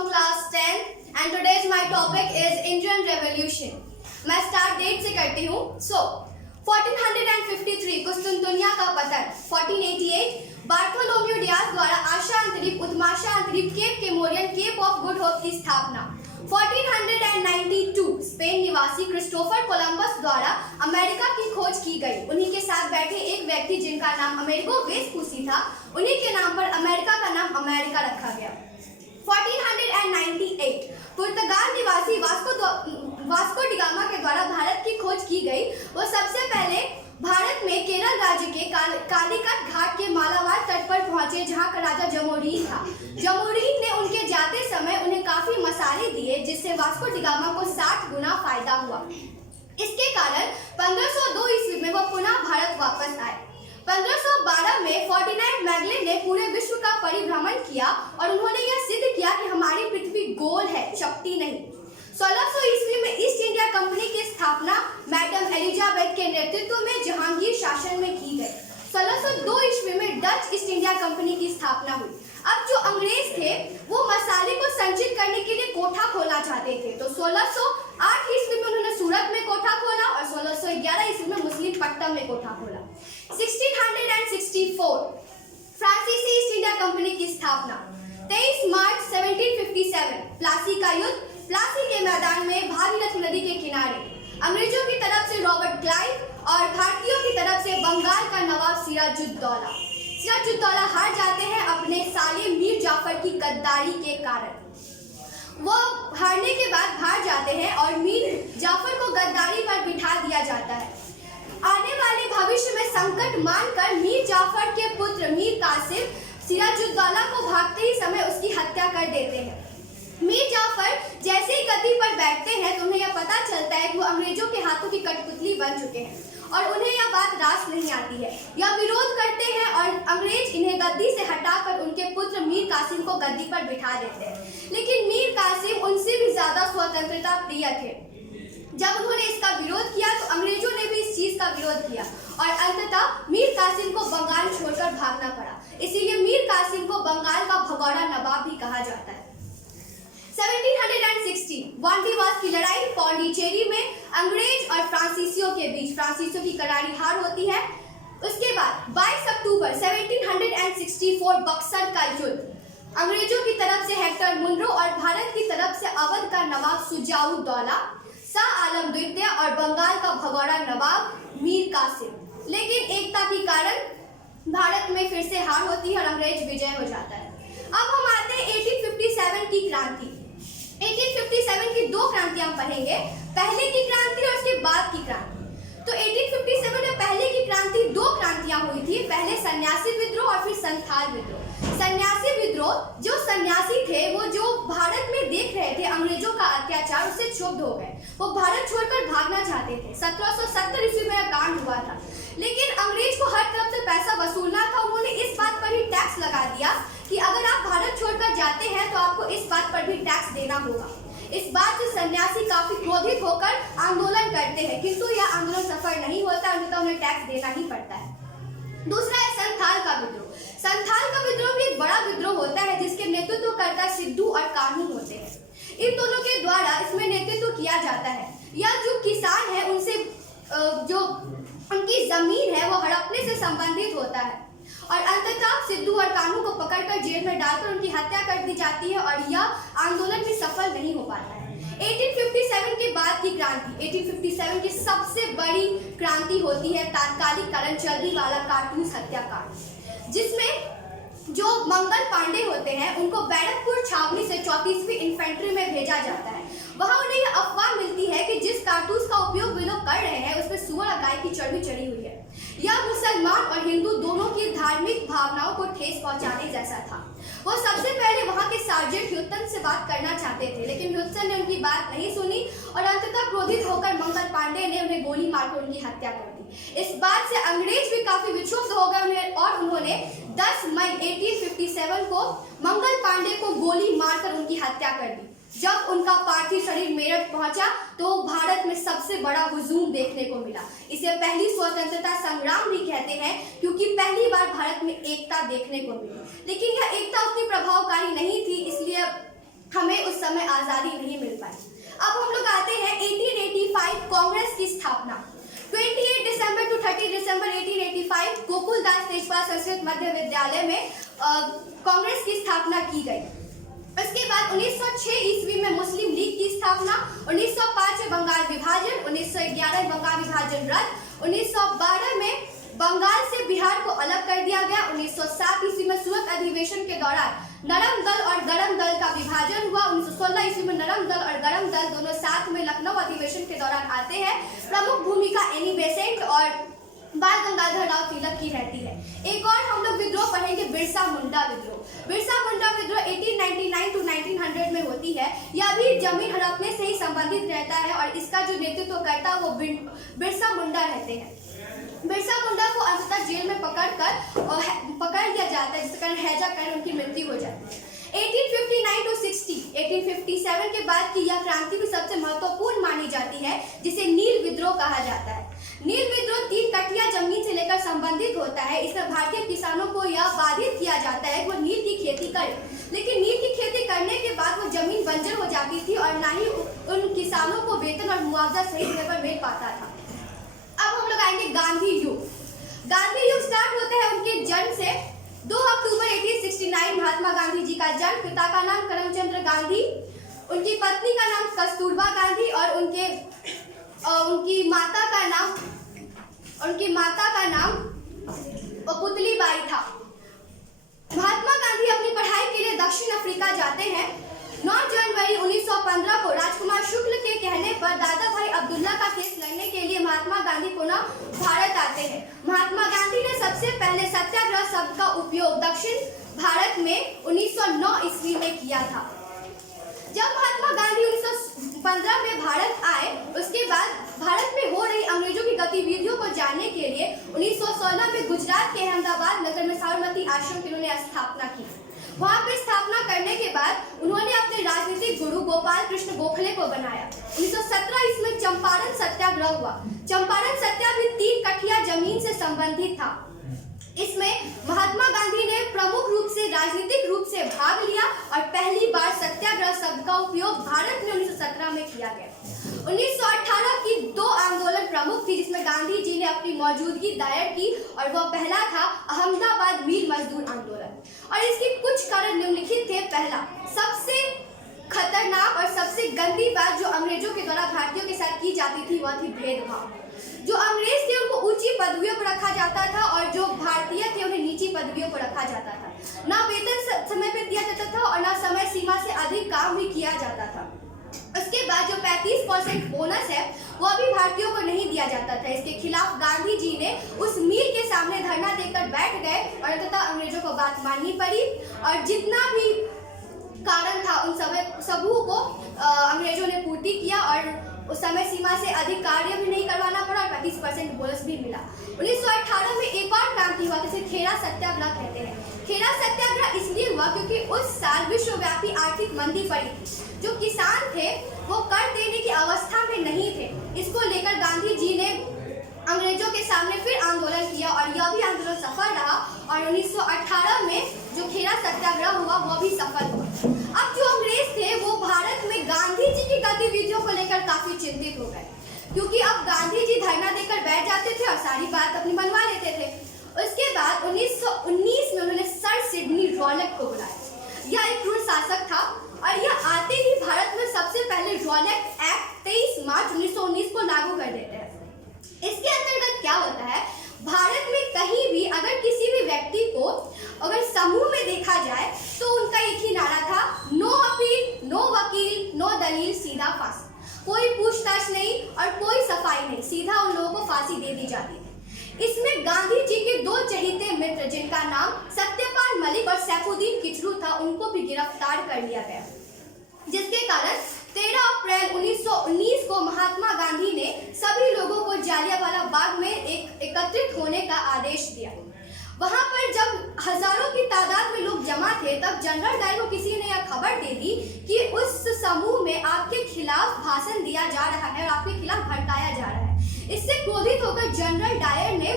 from class 10 and today's my topic is Indian Revolution. मैं start date से करती हूँ. 1453 कुस्तुनतुनिया का पतन. 1488 बार्थोलोम्यू डियाज द्वारा आशा अंतरीप उत्माशा अंतरीप केप केमोरियन केप ऑफ गुड होप की स्थापना. 1492 स्पेन निवासी क्रिस्टोफर कोलंबस द्वारा अमेरिका की खोज की गई. उन्हीं के साथ बैठे एक व्यक्ति जिनका नाम अमेरिगो वेस्पूसी था, उन्हीं के नाम पर अमेरिका का नाम अमेरिका रखा गया. 1498 पुर्तगाल निवासी वास्को डिगामा के द्वारा भारत की खोज की गई. वो सबसे पहले भारत में केरल राज्य के कालीकट घाट के मालाबार तट पर पहुंचे, जहां का राजा जमोरीन था. जमोरीन ने उनके जाते समय उन्हें काफी मसाले दिए, जिससे वास्को डिगामा को 60 गुना फायदा हुआ. इसके कारण 1502 ईस्वी में वो पुनः भारत वापस आए. 1512 में फर्डिनेंड मैगलेन ने पूरे विश्व का परिभ्रमण किया और उन्होंने यह सिद्ध किया कि हमारी पृथ्वी गोल है, चपटी नहीं. 1600 ईस्वी में ईस्ट इंडिया कंपनी की स्थापना मैडम एलिजाबेथ के नेतृत्व में जहांगीर शासन में की गई. 1602 ईस्वी में डच ईस्ट इंडिया कंपनी की स्थापना हुई. अब जो अंग्रेज थे वो मसाले को संचित करने के लिए कोठा खोलना चाहते थे, तो 1608 ईस्वी में उन्होंने सूरत में कोठा खोला और 1611 ईस्वी में मुसलिमपट्टनम में कोठा खोला. 1664 फ्रांसीसी ईस्ट इंडिया कंपनी की स्थापना. 23 मार्च 1757 प्लासी का युद्ध. प्लासी के मैदान में भागीरथी नदी के किनारे अंग्रेजों की तरफ से रॉबर्ट क्लाइव और भारतीयों की तरफ से बंगाल का नवाब सिराजुद्दौला. सिराजुद्दौला हार जाते हैं अपने साले मीर जाफर की गद्दारी के कारण. वो हारने के बाद हार जाते हैं और मीर जाफर को गद्दारी पर बिठा दिया जाता है. आने वाले भविष्य में संकट मानकर मीर जाफर के पुत्र मीर कासिम सिराजुद्दौला को भागते ही समय उसकी हत्या कर देते हैं. मीर जाफर जैसे ही गद्दी पर बैठते हैं तो उन्हें यह पता चलता है कि वो अंग्रेजों के हाथों की कठपुतली बन चुके हैं और उन्हें यह बात रास नहीं आती है. यह विरोध करते हैं और अंग्रेज इन्हें गद्दी से हटाकर उनके पुत्र मीर कासिम को गद्दी पर बिठा देते हैं. लेकिन मीर कासिम उनसे भी ज्यादा स्वतंत्रता प्रिय थे. जब उन्होंने इसका विरोध किया तो अंग्रेजों ने भी इस चीज का विरोध किया और अंततः मीर कासिम को बंगाल छोड़कर भागना पड़ा. इसीलिए मीर कासिम को बंगाल का भगौड़ा नवाब भी कहा जाता है. 1760 वांडीवास की लड़ाई. पौंडीचेरी में अंग्रेज और फ्रांसीसियों के बीच फ्रांसीसियों की करारी हार होती है. उसके बाद 22 अक्टूबर 1764 बक्सर का युद्ध. अंग्रेजों की तरफ से हेक्टर मुनरो और भारत की तरफ से अवध का नवाब सुजाउद्दौला, शाह आलम द्वितीय और बंगाल का भगौड़ा नवाब मीर कासिम. लेकिन एकता के कारण भारत में फिर से हार होती है और अंग्रेज विजय हो जाता है. अब हम आते हैं 1857 की क्रांति. 1857 की दो क्रांतियां हम पढ़ेंगे, पहले की क्रांति और उसके बाद की क्रांति. तो 1857 में पहले की क्रांति दो क्रांतियां हुई थी. पहले सन्यासी विद्रोह और फिर संथाल विद्रोह. सन्यासी विद्रोह, जो सन्यासी थे वो जो भारत में देख रहे थे अंग्रेजों का अत्याचार, उससे क्षुब्ध हो गए. वो भारत छोड़कर भागना चाहते थे. 1770 ईस्वी में यह कांड हुआ था. लेकिन अंग्रेज को हर तरफ से पैसा वसूलना था. उन्होंने इस बात पर ही टैक्स लगा दिया कि अगर आप भारत छोड़कर जाते हैं तो आपको इस बात पर भी टैक्स देना होगा. इस बात से सन्यासी काफी क्रोधित होकर आंदोलन करते हैं, किंतु यह आंदोलन सफल नहीं होता, उन्हें टैक्स देना ही पड़ता है. दूसरा है संथाल का विद्रोह. संथाल का विद्रोह भी एक बड़ा विद्रोह होता है जिसके नेतृत्वकर्ता सिद्धू और कान्हू होते हैं. इन दोनों के द्वारा इसमें नेतृत्व किया जाता है. यह जो किसान है उनसे जो उनकी जमीन है वो हड़पने से संबंधित होता है और अंततः सिद्धू और कान्हू को पकड़कर जेल में डालकर उनकी हत्या कर दी जाती है और यह आंदोलन भी सफल नहीं हो पाता है. 1857 के बाद की क्रांति. 1857 की सबसे बड़ी क्रांति होती है तात्कालिक कारण चलने वाला कारतूस हत्याकांड, जिसमें जो मंगल पांडे होते हैं उनको बैरकपुर छावनी से 34वीं इन्फेंट्री में भेजा जाता है. वहां उन्हें यह अफवाह मिलती है कि जिस कारतूस का उपयोग वे लोग कर रहे हैं उसमें सुअर और गाय की चर्बी चढ़ी हुई है. यह मुसलमान और हिंदू दोनों की धार्मिक भावनाओं को ठेस पहुंचाने जैसा था. वो सबसे पहले वहां के सार्जेंट ह्यूस्टन से बात करना चाहते थे, लेकिन ह्यूस्टन ने उनकी बात नहीं सुनी और अंततः क्रोधित होकर मंगल पांडे ने उन्हें गोली मारकर उनकी हत्या कर दी. इस बात से अंग्रेज भी काफी विक्षुब्ध हो गए और उन्होंने 10 मई 1857 को मंगल पांडे को गोली मारकर उनकी हत्या कर दी. जब उनका पार्थिव शरीर मेरठ पहुंचा तो भारत में सबसे बड़ा हुजूम देखने को मिला. इसे पहली स्वतंत्रता संग्राम भी कहते हैं क्योंकि पहली बार भारत में एकता देखने को मिली. लेकिन यह एकता उतनी प्रभावकारी नहीं थी, इसलिए हमें हमें उस समय आज़ादी नहीं मिल पाई। अब हम लोग आते हैं 1885 कांग्रेस की स्थापना। 28 दिसंबर टू 30 दिसंबर 1885 गोकुलदास तेजपाल संस्कृत मध्य विद्यालय में कांग्रेस की स्थापना की गई। उसके बाद 1906 ईस्वी में मुस्लिम लीग की स्थापना, 1905 में बंगाल विभाजन, 1911 में बंगाल विभाजन रद्द, 1912 में बंगाल से बिहार को अलग कर दिया गया, 1907 ईस्वी में सूरत अधिवेशन के दौरान नरम दल और गरम दल का विभाजन हुआ, 1916 ईस्वी में नरम दल और गरम दल दोनों साथ में लखनऊ अधिवेशन के दौरान आते हैं। प्रमुख भूमिका एनी बेसेंट और बाल गंगाधर राव तिलक की रहती है। एक और हम लोग विद्रोह पढ़ेंगे, बिरसा मुंडा विद्रोह। बिरसा मुंडा विद्रोह 1899 टू 1900 में होती है। यह भी जमीन हड़पने से ही संबंधित रहता है और इसका जो नेतृत्व करता है वो बिरसा मुंडा रहते हैं। बिरसा मुंडा को अंततः जेल में पकड़ लिया जाता है, जिसके कारण हैजा कर उनकी मृत्यु हो जाती है। 1859 टू 60, 1857 के बाद की यह क्रांति भी सबसे महत्वपूर्ण मानी जाती है, जिसे नील विद्रोह कहा जाता है। नील विद्रोह 3 कठिया जमीन से लेकर संबंधित होता है। इसमें भारतीय किसानों को यह बाधित किया जाता है कि वो नील की खेती करें, लेकिन नील की खेती करने के बाद वो जमीन बंजर हो जाती थी और ना ही उन किसानों को वेतन और मुआवजा सही समय पर मिल पाता था। अब हम लोग आएंगे गांधी युग। गांधी युग स्टार्ट होता है उनके जन्म से। 2 अक्टूबर 1869 महात्मा गांधी जी का जन्म। पिता का नाम करमचंद्र गांधी, उनकी पत्नी का नाम कस्तूरबा गांधी और उनकी माता का नाम पुतली बाई था। महात्मा गांधी अपनी पढ़ाई के लिए दक्षिण अफ्रीका जाते हैं। 9 जनवरी 1915 को राजकुमार शुक्ल के कहने पर दादा भाई अब्दुल्ला का केस लड़ने के लिए महात्मा गांधी पुनः भारत आते हैं। महात्मा गांधी ने सबसे पहले सत्याग्रह शब्द का उपयोग दक्षिण भारत में 1909 ईस्वी में किया था। जब महात्मा गांधी 1915 में भारत आए, उसके बाद भारत में हो रही अंग्रेजों की गतिविधियों को जानने के लिए 1916 में गुजरात के अहमदाबाद नगर में साबरमती आश्रम की उन्होंने स्थापना की। वहां पर स्थापना करने के बाद उन्होंने अपने राजनीतिक गुरु गोपाल कृष्ण गोखले को बनाया। 1917 इसमें चंपारण सत्याग्रह हुआ। चंपारण सत्याग्रह भी 3 कठिया जमीन से संबंधित था। इसमें महात्मा गांधी ने प्रमुख रूप से राजनीतिक रूप से भाग लिया और पहली बार सत्याग्रह शब्द का उपयोग भारत में 1917 में किया गया। 1918 की 2 आंदोलन प्रमुख थी, जिसमें गांधी जी ने अपनी मौजूदगी दायर की और वह पहला था अहमदाबाद मील मजदूर आंदोलन। और इसके कुछ कारण निम्नलिखित थे। पहला, सबसे खतरनाक और सबसे गंदी बात जो अंग्रेजों के द्वारा भारतीयों के साथ की जाती थी वह थी भेदभाव। जो अंग्रेज थे उनको ऊंची पदवियों पर रखा जाता था और जो भारतीय थे उन्हें नीची पदवियों पर रखा जाता था। ना वेतन समय पर दिया जाता था और ना समय सीमा से अधिक काम भी किया जाता था। उसके बाद जो 35% बोनस है वह भी भारतीयों को नहीं दिया जाता था। इसके खिलाफ गांधी जी ने उस मील के सामने धरना देकर बैठ गए और अंततः अंग्रेजों को बात माननी पड़ी और जितना भी कारण था उन सबों को अंग्रेजों ने पूर्ति किया और उस समय सीमा से अधिक कार्य भी नहीं करवाना पड़ा और 35% बोनस भी मिला। 1918 में एक और क्रांति हुआ जिसे खेरा सत्याग्रह कहते हैं। खेरा सत्याग्रह इसलिए हुआ क्योंकि उस साल विश्वव्यापी आर्थिक मंदी पड़ी थी। जो किसान थे वो कर देने की अवस्था में नहीं थे। इसको लेकर गांधी जी ने अंग्रेजों के सामने फिर आंदोलन किया और यह भी आंदोलन सफल रहा और 1918 में जो खेरा सत्याग्रह हुआ वह भी सफल हुआ। अब जो अंग्रेज थे वो भारत में गांधी जी की गतिविधियों को लेकर काफी चिंतित हो गए, क्योंकि अब गांधी जी धरना देकर बैठ जाते थे और सारी बात अपनी मनवा लेते थे। उसके बाद 1919 में उन्होंने सर सिडनी रॉलेट को बुलाया। यह एक क्रूर शासक था और यह आते ही भारत में सबसे पहले रॉलेट एक्ट 23 मार्च 1919 को लागू कर देते हैं। इसके अंतर्गत क्या होता है, भारत में कहीं भी अगर किसी भी व्यक्ति को अगर समूह में देखा जाए तो उनका एक ही नारा था, नो अपील, नो वकील, नो दलील, सीधा फांसी। कोई पूछताछ नहीं और कोई सफाई नहीं, सीधा उन लोगों को फांसी दे दी जाती थी। इसमें गांधी जी के 2 चहेते मित्र जिनका नाम सत्यपाल मलिक और सैफुद्दीन किचलू था उनको भी गिरफ्तार कर लिया गया, जिसके कारण 13 अप्रैल 1919 को महात्मा गांधी ने सभी लोगों को जालियांवाला बाग में एकत्रित होने का आदेश दिया। वहां पर जब हजारों की तादाद में लोग जमा थे तब जनरल डायर को किसी ने यह खबर दे दी कि उस समूह में आपके खिलाफ भाषण दिया जा रहा है और आपके खिलाफ भड़काया जा रहा है। इससे क्रोधित होकर जनरल डायर ने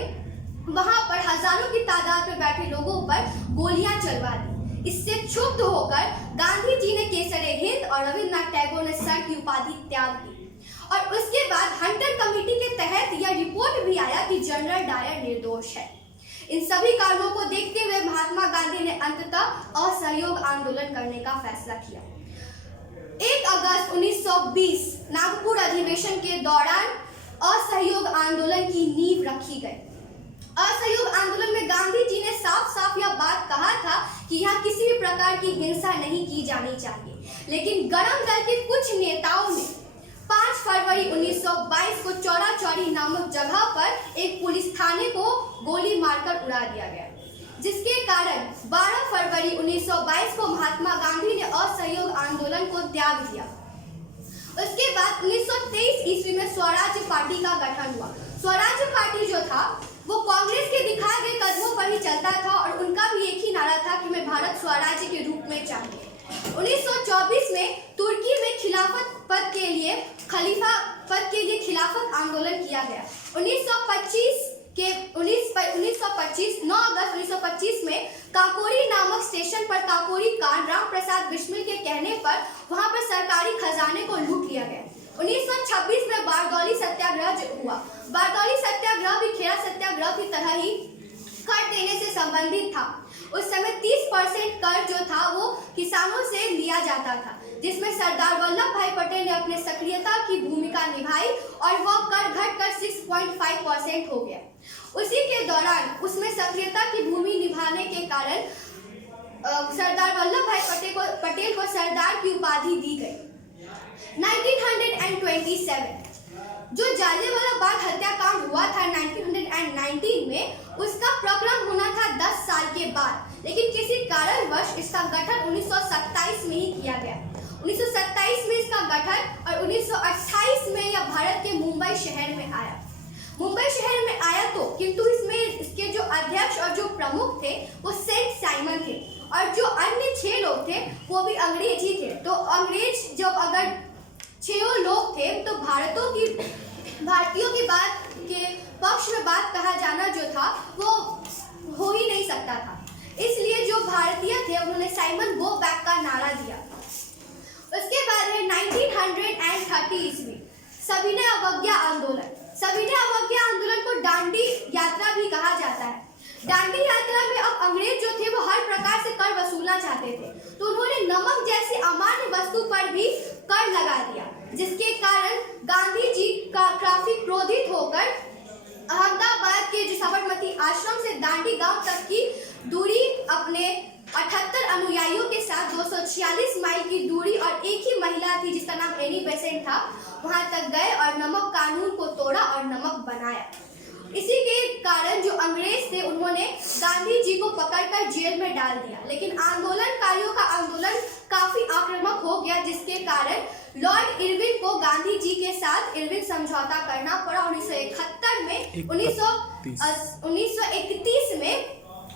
वहां पर हजारों की तादाद में बैठे लोगों पर गोलियां चलवा दी। इससे क्षुब्ध होकर गांधी जी ने केसरे हिंद और रविन्द्रनाथ टैगोर ने सर की उपाधि त्याग दी। और उसके बाद हंटर कमेटी के तहत यह रिपोर्ट भी आया कि जनरल डायर निर्दोष है। इन सभी कारणों को देखते हुए महात्मा गांधी ने अंततः असहयोग आंदोलन करने का फैसला किया। 1 अगस्त 1920 नागपुर अधिवेशन के दौरान असहयोग आंदोलन की नींव रखी गई। असहयोग आंदोलन में गांधी जी ने साफ साफ यह बात कहा था कि यहाँ किसी भी प्रकार की हिंसा नहीं की जानी चाहिए, लेकिन गरम दल के कुछ नेताओं ने 5 फरवरी 1922 को चौरा चौरी नामक जगह पर एक पुलिस थाने को गोली मारकर उड़ा दिया गया, जिसके कारण 12 फरवरी 1922 को महात्मा गांधी ने असहयोग आंदोलन को त्याग दिया। उसके बाद 1923 ईस्वी में स्वराज्य पार्टी का गठन हुआ। स्वराज्य पार्टी जो था वो कांग्रेस के दिखाए गए कदमों पर ही चलता था और उनका भी एक ही नारा था कि मैं भारत स्वराज्य के रूप में चाहिए। 1924 में तुर्की में खिलाफत पद के लिए खिलाफत आंदोलन किया गया। 9 अगस्त 1925 में काकोरी नामक स्टेशन पर काकोरी कांड राम प्रसाद बिस्मिल के कहने पर वहां पर सरकारी खजाने को लूट लिया गया। 1926 में बारदौली सत्याग्रह हुआ। बारदौली सत्याग्रह भी खेड़ा सत्याग्रह की तरह ही कर देने से संबंधित था। उस समय 30% कर जो था वो किसानों से लिया जाता था, जिसमें सरदार वल्लभ भाई पटेल ने अपने सक्रियता की भूमिका निभाई और वह कर घटकर 6.5% हो गया। उसी के दौरान उसमें सक्रियता की भूमि निभाने के कारण सरदार वल्लभ भाई पटेल को सरदार की उपाधि दी गई। 1927 जो जालियांवाला बाग हत्याकांड हुआ था 1919 में, उसका प्रकरण होना था 10 साल के बाद, लेकिन किसी कारणवश इसका गठन 1927 में ही किया गया। 1927 में इसका गठन और 1928 में यह भारत के मुंबई शहर में आया। मुंबई शहर में आया तो किंतु इसमें इसके जो अध्यक्ष और जो प्रमुख थे वो सेंट साइमन थे और जो अन्य 6 लोग थे वो भी अंग्रेज ही थे। तो अंग्रेज जब अगर 6 लोग थे तो भारतीयों की बात के पक्ष में बात कहा जाना जो था वो हो ही नहीं सकता था। इसलिए जो भारतीय थे उन्होंने साइमन गो बैक का नारा दिया। उसके बाद है 1930 ईस्वी सविनय अवज्ञा आंदोलन। सविनय अवज्ञा आंदोलन को डांडी यात्रा भी कहा जाता है। डांडी यात्रा में अब अंग्रेज जो थे वो हर प्रकार से कर वसूलना चाहते थे, तो उन्होंने नमक जैसी अमान्य वस्तु पर भी कर लगा दिया, जिसके कारण गांधी जी का काफी क्रोधित होकर अहमदाबाद के जो साबरमती आश्रम से दांडी गांव तक की दूरी अपने 78 अनुयायियों के साथ 246 माइल की दूरी और एक ही महिला थी जिसका नाम एनी बेसेंट था, वहां तक गए और नमक कानून को तोड़ा और नमक बनाया। इसी के कारण जो अंग्रेज थे उन्होंने गांधी जी को पकड़कर जेल में डाल दिया, लेकिन आंदोलनकारियों का आंदोलन काफी आक्रामक हो गया, जिसके कारण लॉर्ड इरविन को गांधी जी के साथ इरविन समझौता करना पड़ा। 1931 में 1931 में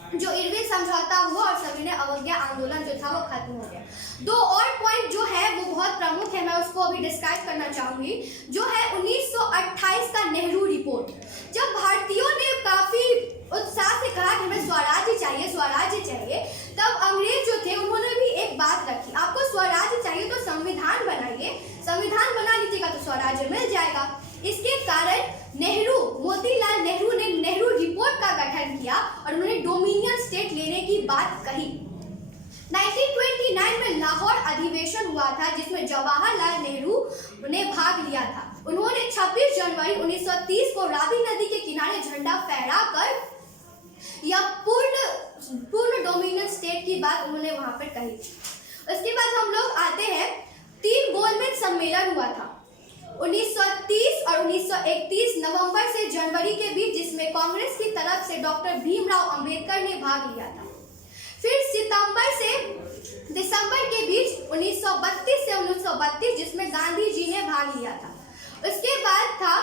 जो इरविन समझौता हुआ और सविनय अवज्ञा आंदोलन जो था वो खत्म हो गया। 2 और पॉइंट जो है वो बहुत प्रमुख है, मैं उसको अभी डिस्क्राइब करना चाहूंगी, जो है 1928 का नेहरू रिपोर्ट। जब भारतीयों ने काफी उत्साह से कहा कि हमें स्वराज्य चाहिए, तब अंग्रेज जो थे उन्होंने भी एक बात रखी, आपको स्वराज्य चाहिए तो संविधान बनाइए, संविधान बना लीजिएगा तो स्वराज्य मिल जाएगा। इसके कारण मोतीलाल नेहरू ने नेहरू रिपोर्ट का गठन किया और उन्होंने डोमिनियन स्टेट लेने की बात कही। 1929 में लाहौर अधिवेशन हुआ था जिसमें जवाहरलाल नेहरू ने भाग लिया था। उन्होंने 26 जनवरी 1930 को रावी नदी के किनारे झंडा फहराकर यह पूर्ण डोमिनियन स्टेट की बात उन्होंने वहां पर कही। उसके बाद हम लोग आते हैं 3 गोलमेज सम्मेलन हुआ था 1930 और 1931 नवंबर से जनवरी के बीच, जिसमें कांग्रेस की तरफ से डॉक्टर भीमराव अंबेडकर ने भाग लिया था। फिर सितंबर से दिसंबर के बीच 1932 से 1932 जिसमें गांधी जी ने भाग लिया था। उसके बाद था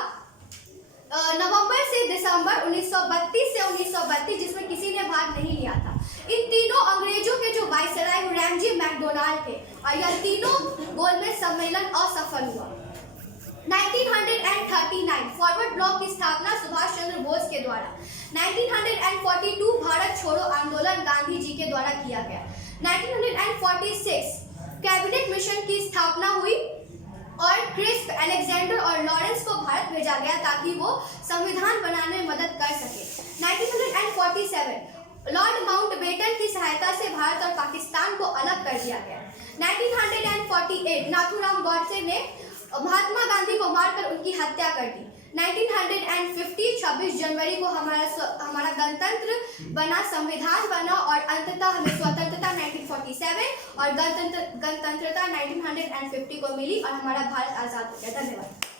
नवंबर से दिसंबर 1932 से 1932 जिसमें किसी ने भाग नहीं लिया था। इन तीनों अंग्रेजों के जो वायसराय रैमजी मैकडोनाल्ड थे और यह तीनों गोलमेज सम्मेलन असफल हुआ। 1939 फॉरवर्ड ब्लॉक की स्थापना सुभाष चंद्र बोस के द्वारा। 1942 भारत छोड़ो आंदोलन गांधी जी के द्वारा किया गया। 1946 कैबिनेट मिशन की स्थापना हुई और क्रिस्प, अलेक्जेंडर और लॉरेंस को भारत भेजा गया ताकि वो संविधान बनाने में मदद कर सके। 1947 लॉर्ड माउंटबेटन की सहायता से भारत और पाकिस्तान को अलग कर दिया गया। 1948 नाथूराम गॉडसे ने महात्मा गांधी को मारकर उनकी हत्या कर दी। 1950 26 जनवरी को हमारा गणतंत्र बना, संविधान बना और अंततः हमें स्वतंत्रता 1947 और गणतंत्रता 1950 को मिली और हमारा भारत आजाद हो गया। धन्यवाद।